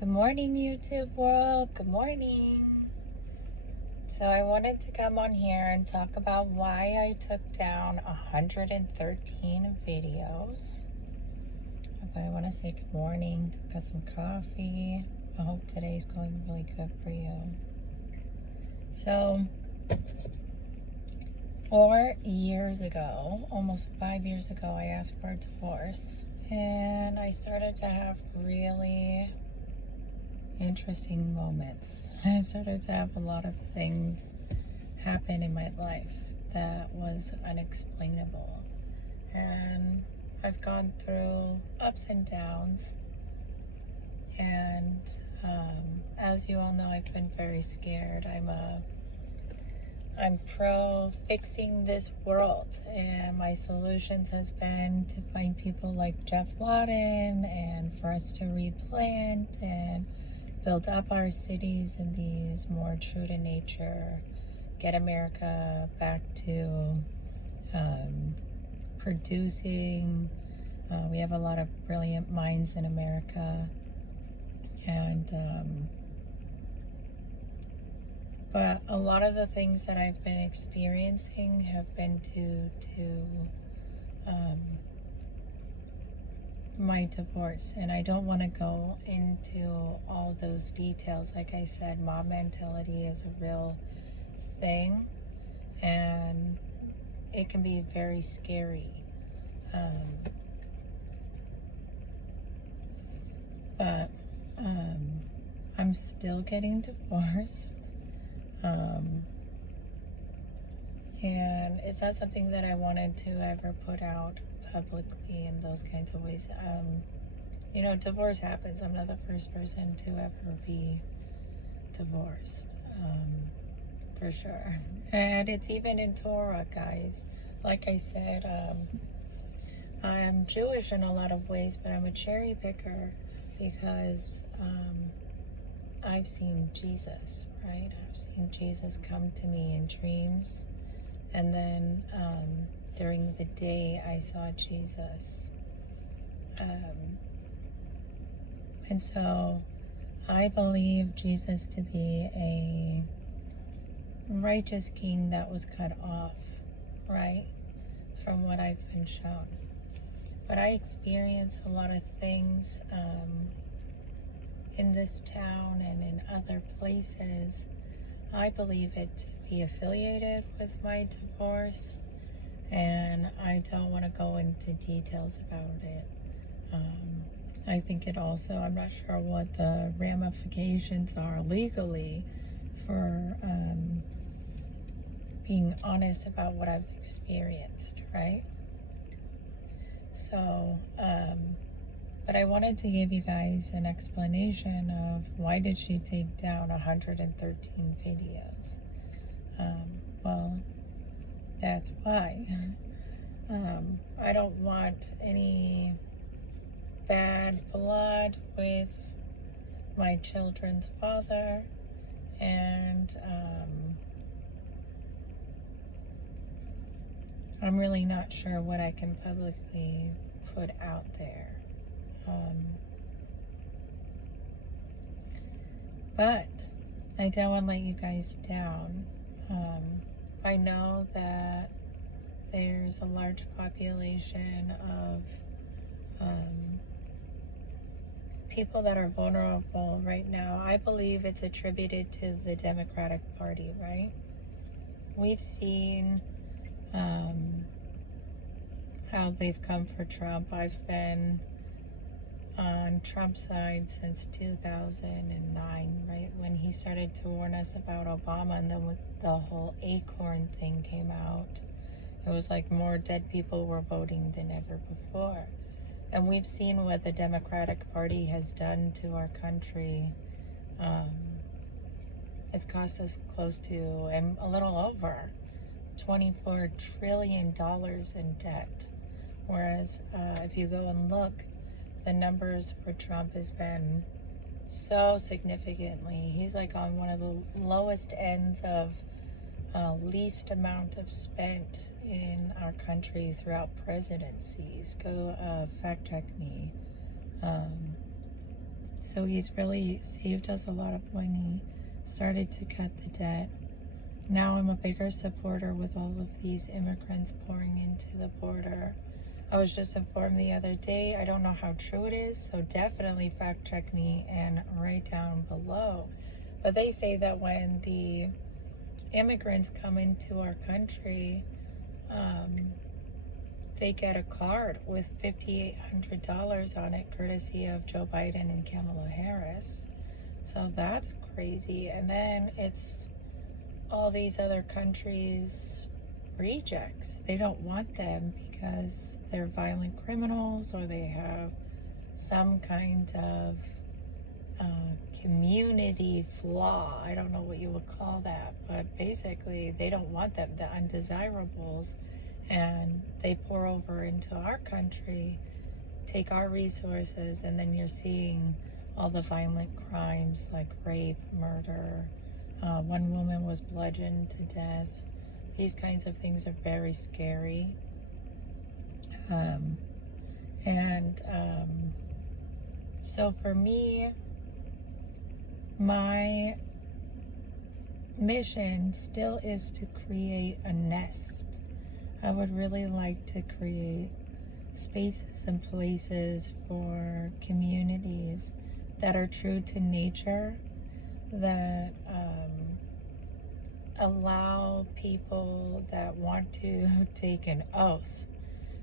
Good morning, YouTube world. Good morning. So, I wanted to come on here and talk about why I took down 113 videos. But I want to say good morning. Got some coffee. I hope today's going really good for you. So, 4 years ago, almost 5 years ago, I asked for a divorce. And I started to have really interesting moments. I started to have a lot of things happen in my life that was unexplainable. And I've gone through ups and downs. And as you all know, I've been very scared. I'm pro fixing this world, and my solutions has been to find people like Jeff Lawton and for us to replant and build up our cities and these more true to nature, get America back to producing. We have a lot of brilliant minds in America, and but a lot of the things that I've been experiencing have been due to my divorce, and I don't want to go into all those details. Like I said, mob mentality is a real thing, and it can be very scary. But I'm still getting divorced. And it's not something that I wanted to ever put out publicly in those kinds of ways. Divorce happens. I'm not the first person to ever be divorced, for sure. And it's even in Torah, guys. Like I said, I'm Jewish in a lot of ways, but I'm a cherry picker because I've seen Jesus, right? I've seen Jesus come to me in dreams. And then during the day, I saw Jesus. And so I believe Jesus to be a righteous king that was cut off, right? From what I've been shown. But I experienced a lot of things in this town and in other places. I believe it to be affiliated with my divorce, and I don't want to go into details about it. I think it also, I'm not sure what the ramifications are legally for being honest about what I've experienced, right? So, but I wanted to give you guys an explanation of why did she take down 113 videos. Well, that's why. I don't want any bad blood with my children's father, and I'm really not sure what I can publicly put out there. But I don't want to let you guys down. I know that there's a large population of people that are vulnerable right now. I believe it's attributed to the Democratic Party, right? We've seen how they've come for Trump. I've been on Trump's side since 2009, right? When he started to warn us about Obama, and then with the whole Acorn thing came out, it was like more dead people were voting than ever before. And we've seen what the Democratic Party has done to our country. It's cost us close to, and a little over, $24 trillion in debt. Whereas if you go and look, the numbers for Trump has been so significantly. He's like on one of the lowest ends of least amount of spent in our country throughout presidencies. Go fact check me. So he's really saved us a lot of money, started to cut the debt. Now I'm a bigger supporter with all of these immigrants pouring into the border. I was just informed the other day, I don't know how true it is, so definitely fact check me and write down below. But they say that when the immigrants come into our country, they get a card with $5,800 on it, courtesy of Joe Biden and Kamala Harris. So that's crazy. And then it's all these other countries' rejects. They don't want them because they're violent criminals or they have some kind of community flaw. I don't know what you would call that, but basically they don't want them, the undesirables, and they pour over into our country, take our resources, and then you're seeing all the violent crimes like rape, murder. One woman was bludgeoned to death. These kinds of things are very scary. So for me, my mission still is to create a nest. I would really like to create spaces and places for communities that are true to nature, that allow people that want to take an oath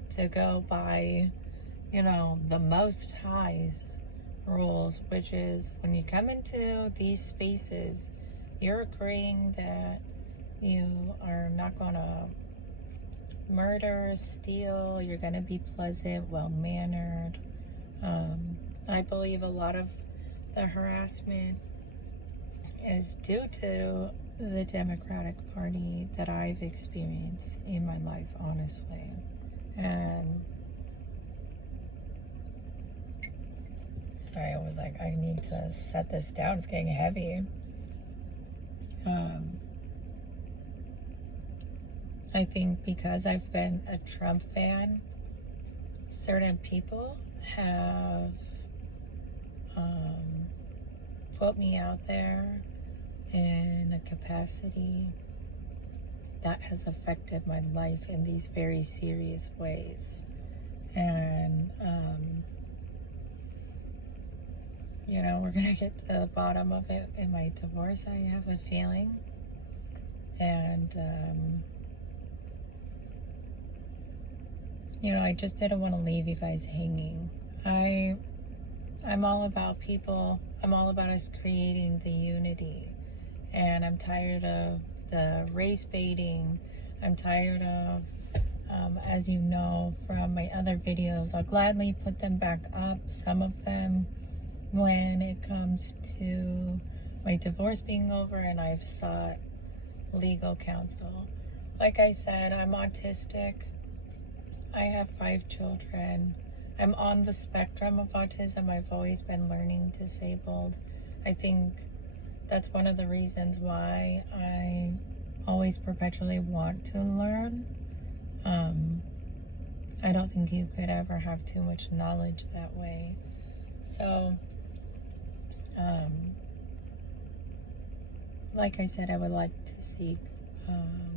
to go by, the Most High's rules, which is when you come into these spaces, you're agreeing that you are not going to murder, steal, you're going to be pleasant, well-mannered. I believe a lot of the harassment is due to the Democratic Party that I've experienced in my life, honestly. And sorry, I was like, I need to set this down. It's getting heavy. I think because I've been a Trump fan, certain people have put me out there in a capacity that has affected my life in these very serious ways. And, we're going to get to the bottom of it in my divorce, I have a feeling. And, I just didn't want to leave you guys hanging. I'm all about people. I'm all about us creating the unity. And I'm tired of the race baiting. I'm tired of, as you know from my other videos, I'll gladly put them back up, some of them, when it comes to my divorce being over and I've sought legal counsel. Like I said, I'm autistic. I have 5 children. I'm on the spectrum of autism. I've always been learning disabled. I think that's one of the reasons why I always perpetually want to learn. I don't think you could ever have too much knowledge that way. So, like I said, I would like to seek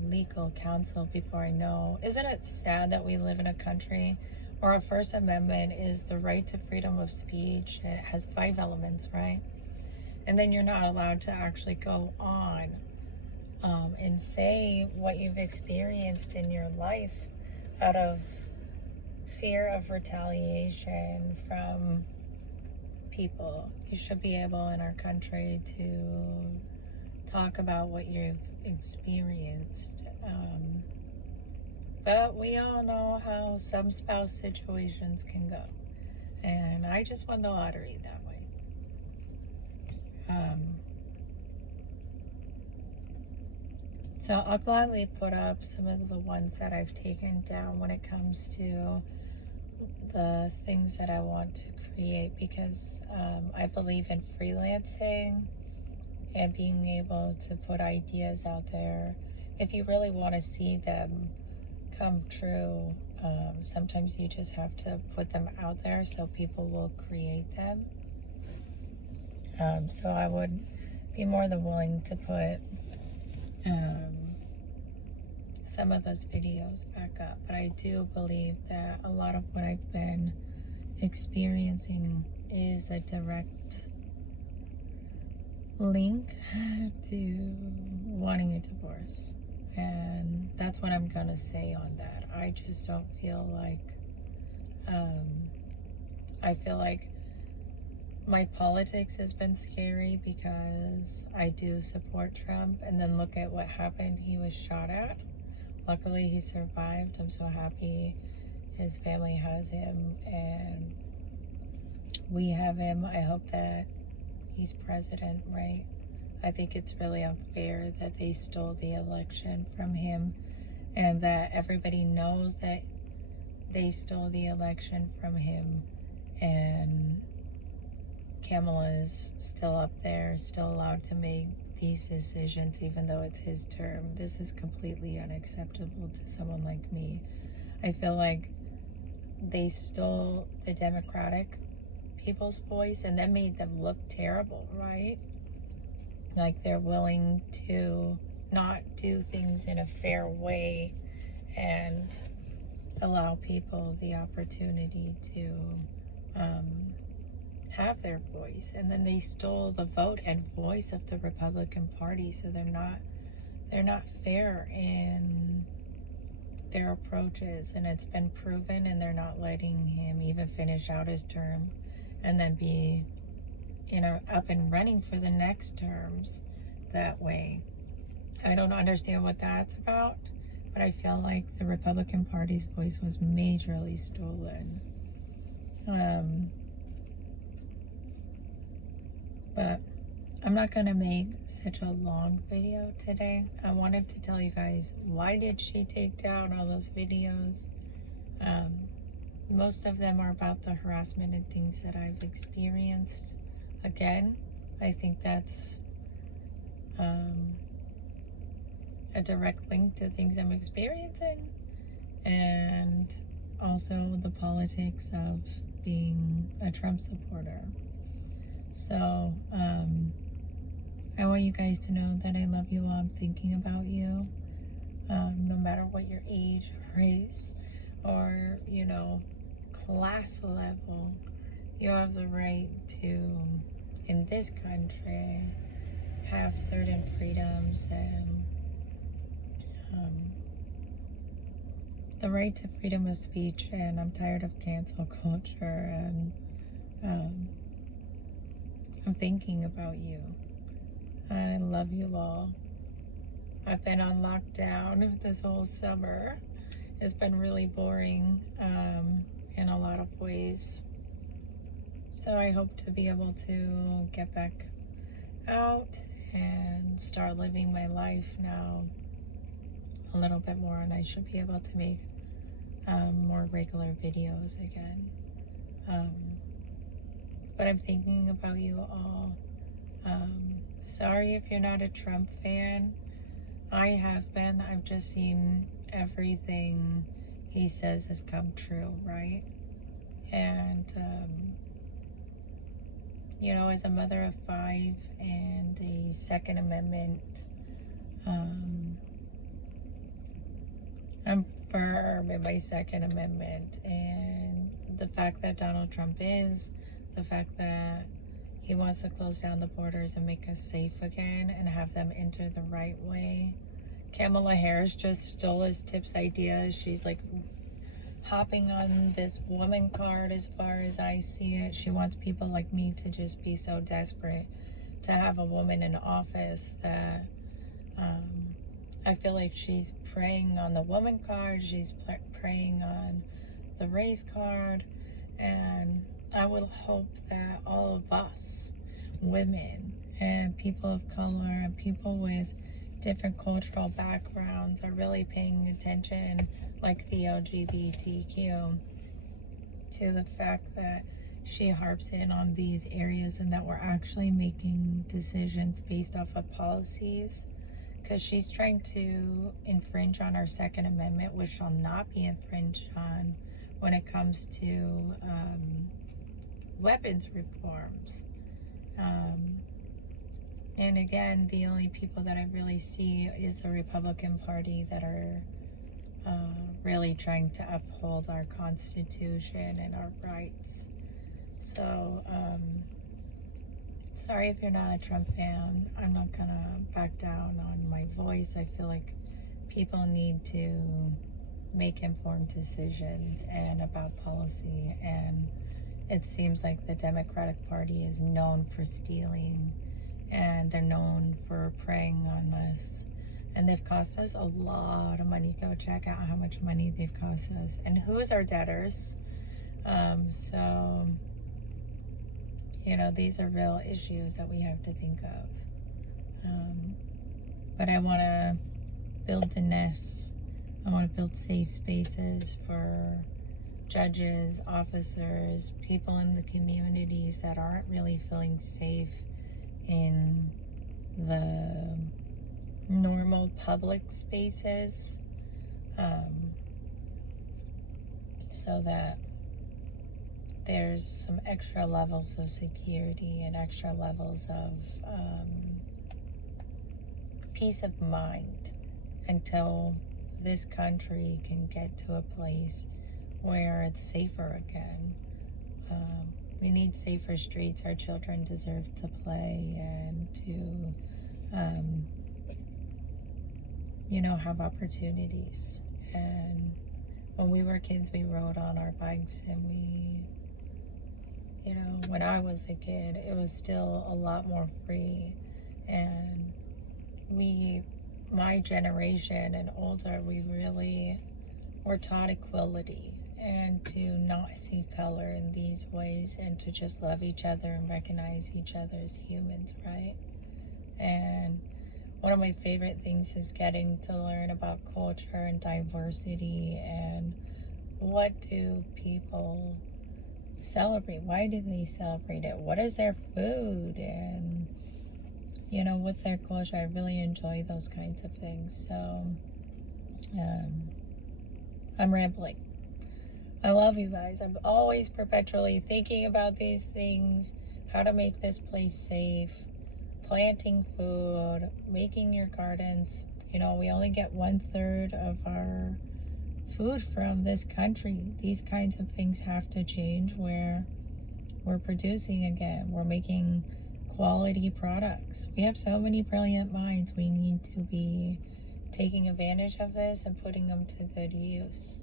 legal counsel before I know. Isn't it sad that we live in a country where our First Amendment is the right to freedom of speech? It has 5 elements, right? And then you're not allowed to actually go on and say what you've experienced in your life out of fear of retaliation from people. You should be able in our country to talk about what you've experienced. But we all know how some spouse situations can go. And I just won the lottery that way. So I'll gladly put up some of the ones that I've taken down when it comes to the things that I want to create, because I believe in freelancing and being able to put ideas out there. If you really want to see them come true, sometimes you just have to put them out there so people will create them. So I would be more than willing to put some of those videos back up. But I do believe that a lot of what I've been experiencing is a direct link to wanting a divorce. And that's what I'm gonna say on that. I just don't feel like, I feel like my politics has been scary because I do support Trump, and then look at what happened. He was shot at. Luckily, he survived. I'm so happy his family has him and we have him. I hope that he's president, right? I think it's really unfair that they stole the election from him, and that everybody knows that they stole the election from him, and Kamala is still up there, still allowed to make these decisions even though it's his term. This is completely unacceptable to someone like me. I feel like they stole the Democratic people's voice and then made them look terrible, right? Like they're willing to not do things in a fair way and allow people the opportunity to have their voice. And then they stole the vote and voice of the Republican Party, so they're not fair in their approaches, and it's been proven, and they're not letting him even finish out his term and then be, you know, up and running for the next terms that way. I don't understand what that's about, but I feel like the Republican Party's voice was majorly stolen. But I'm not gonna make such a long video today. I wanted to tell you guys, why did she take down all those videos? Most of them are about the harassment and things that I've experienced. Again, I think that's a direct link to things I'm experiencing, and also the politics of being a Trump supporter. So I want you guys to know that I love you all. I'm thinking about you, no matter what your age, race, or, you know, class level. You have the right to, in this country, have certain freedoms and the right to freedom of speech. And I'm tired of cancel culture, and I'm thinking about you. I love you all. I've been on lockdown this whole summer. It's been really boring in a lot of ways. So I hope to be able to get back out and start living my life now a little bit more, and I should be able to make more regular videos again. But I'm thinking about you all. Sorry if you're not a Trump fan. I have been. I've just seen everything he says has come true, right? And you know, as a mother of 5 and a Second Amendment, I'm firm in my Second Amendment, and the fact that Donald Trump is, the fact that he wants to close down the borders and make us safe again and have them enter the right way. Kamala Harris just stole his tips ideas. She's like hopping on this woman card as far as I see it. She wants people like me to just be so desperate to have a woman in office that I feel like she's preying on the woman card, she's preying on the race card, and I would hope that all of us, women and people of color and people with different cultural backgrounds, are really paying attention, like the LGBTQ, to the fact that she harps in on these areas and that we're actually making decisions based off of policies. Because she's trying to infringe on our Second Amendment, which shall not be infringed on when it comes to weapons reforms. And again, the only people that I really see is the Republican Party that are really trying to uphold our Constitution and our rights. So, sorry if you're not a Trump fan. I'm not gonna back down on my voice. I feel like people need to make informed decisions and about policy, and it seems like the Democratic Party is known for stealing, and they're known for preying on us, and they've cost us a lot of money. Go check out how much money they've cost us and who's our debtors. So you know, these are real issues that we have to think of. But I want to build the nest. I want to build safe spaces for judges, officers, people in the communities that aren't really feeling safe in the normal public spaces, so that there's some extra levels of security and extra levels of peace of mind until this country can get to a place where it's safer again. We need safer streets. Our children deserve to play and to, you know, have opportunities. And when we were kids, we rode on our bikes, and we, you know, when I was a kid, it was still a lot more free. And my generation and older, we really were taught equality and to not see color in these ways, and to just love each other and recognize each other as humans, right? And one of my favorite things is getting to learn about culture and diversity, and what do people celebrate? Why do they celebrate it? What is their food? And, you know, what's their culture? I really enjoy those kinds of things. So, I'm rambling. I love you guys. I'm always perpetually thinking about these things, how to make this place safe, planting food, making your gardens. You know, we only get 1/3 of our food from this country. These kinds of things have to change, where we're producing again. We're making quality products. We have so many brilliant minds. We need to be taking advantage of this and putting them to good use.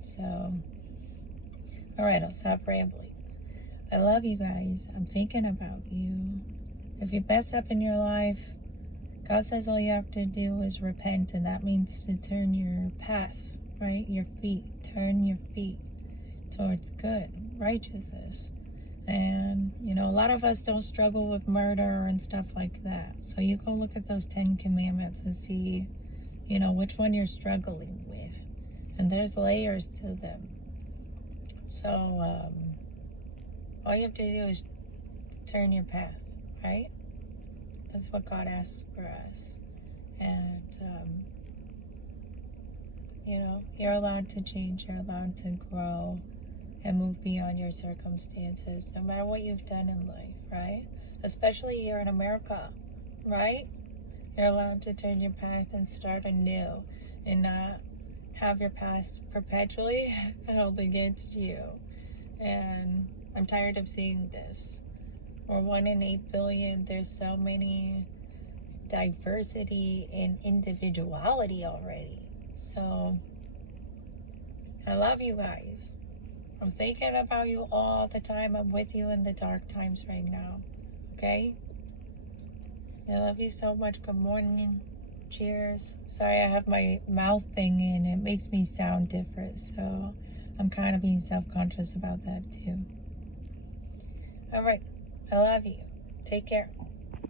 So, all right, I'll stop rambling. I love you guys. I'm thinking about you. If you messed up in your life, God says all you have to do is repent, and that means to turn your path, right? Your feet. Turn your feet towards good, righteousness. And, you know, a lot of us don't struggle with murder and stuff like that. So you go look at those 10 commandments and see, you know, which one you're struggling with. And there's layers to them. So, all you have to do is turn your path, right? That's what God asks for us. And, you know, you're allowed to change. You're allowed to grow and move beyond your circumstances, no matter what you've done in life, right? Especially here in America, right? You're allowed to turn your path and start anew, and not have your past perpetually held against you. And I'm tired of seeing this. We're 1 in 8 billion. There's so many diversity and individuality already. So I love you guys. I'm thinking about you all the time. I'm with you in the dark times right now. Okay? I love you so much. Good morning. Cheers. Sorry, I have my mouth thing in. It makes me sound different. So I'm kind of being self-conscious about that too. All right. I love you. Take care.